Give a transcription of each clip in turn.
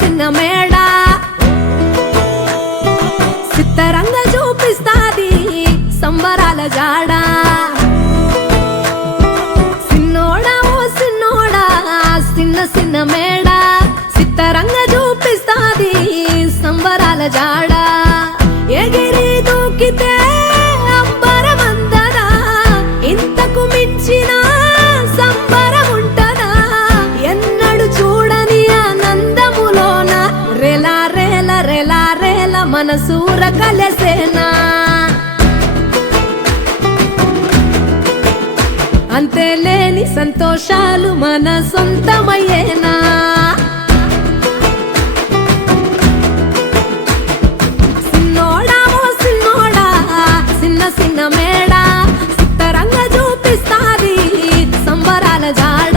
చిన్న మేడ సిత్తరంగ చూపిస్తాది సంబరాల జాడ సిన్నోడా ఓ సిన్నోడా చిన్న మేడ సిత్తరంగ చూపిస్తాది సంబరాల జాడ ఎగిరి దూకితే అంబరమందదా ఇంతకు మించిన సంబరం ఉంటదా ఎన్నడు చూడని ఆనందములోన రెలా రేల రెలా రేల మనసూర కలసేనా అంతే లేని సంతోషాలు మన సొంతమయ్యేనా సిన్నోడా ఓ సిన్నోడా చిన్న మేడ సిత్తరంగ చూపిస్తాది సంబరాల జాడ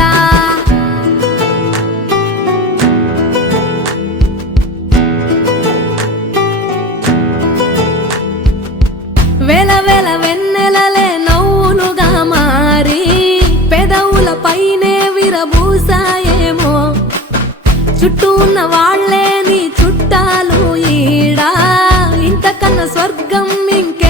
వేల వేల వెన్నెలలే నవ్వులుగా మారి పెదవుల పైనే విరబూసాయేమో చుట్టూ ఉన్న వాళ్ళే నీ చుట్టాలు ఈడా ఇంతకన్నా స్వర్గం ఇంకే